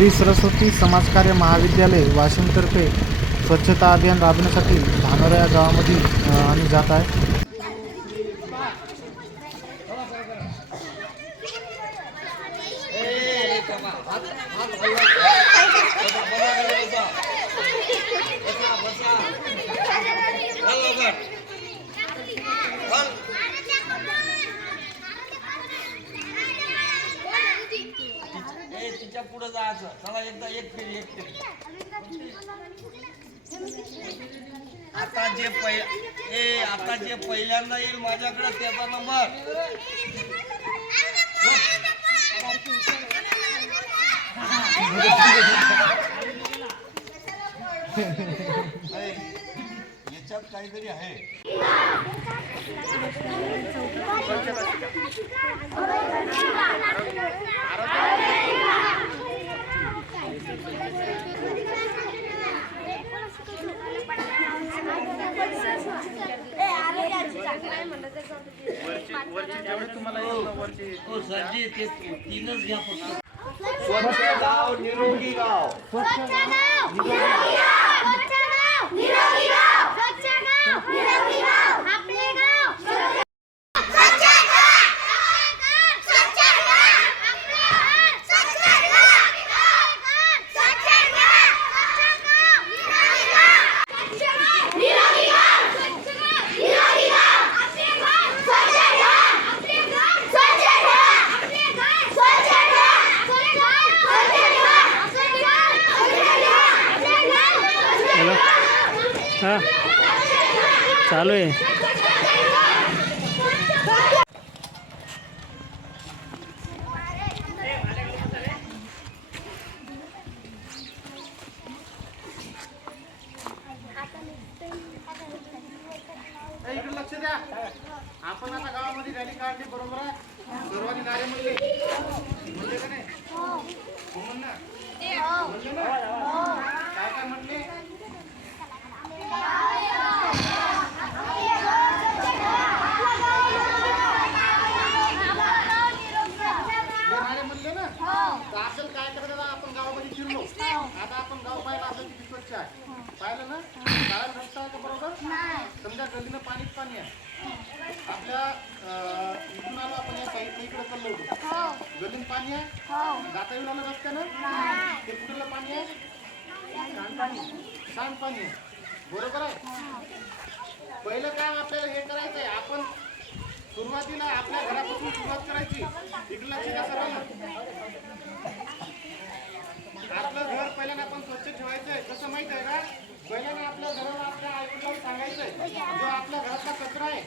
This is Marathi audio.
श्री सरस्वती समाजकार्य महाविद्यालय वाशिमतर्फे स्वच्छता अभियान राबवण्यासाठी धानोरा या गावामध्ये आम्ही जात आहे. तिच्या पुढे जायचं. चला एकदा एक फेरी. आता जे पहिल्यांदा येईल माझ्याकडे त्याचा नंबर. याच्यात काहीतरी आहे. तीनच घ्या फक्त. स्वच्छ गाव निरोगी गाव. चालू आहे. इकडे लक्ष द्या. आपण आता गावामध्ये रॅली काढली, बरोबर आहे. सर्वांनी नारे म्हणले का नाही? म्हणून ना म्हणले ना. काय म्हटले? नारे म्हणले ना. तर असेल काय करायचं, आपण गावामध्ये फिरलो. आता आपण गाव पाहिलं असेल किती स्वच्छ आहे. पाहिलं ना. गावात रस्ता आहे का बरोबर? समजा गल्लीनं पाणीच पाणी आहे. आपल्या इथून आलो आपण, या साईडला इकडे चाललो होतो. गल्लीत पाणी आहे. जाता येऊन आलं रस्त्यानं. ते कुठलं पाणी आहे? सांडपाणी आहे. बरोबर आहे. पहिलं काम आपल्याला हे करायचं आहे. आपण सुरुवातीला आपल्या घरापासून सुरुवात करायची. इकडे लक्ष द्या सर्वांना. आपलं घर पहिल्यांदा आपण स्वच्छ ठेवायचं आहे. कसं माहित आहे का? पहिल्यांदा आपल्या घराला आपल्या आईवडिलांना सांगायचंय, जो आपल्या घरातला कचरा आहे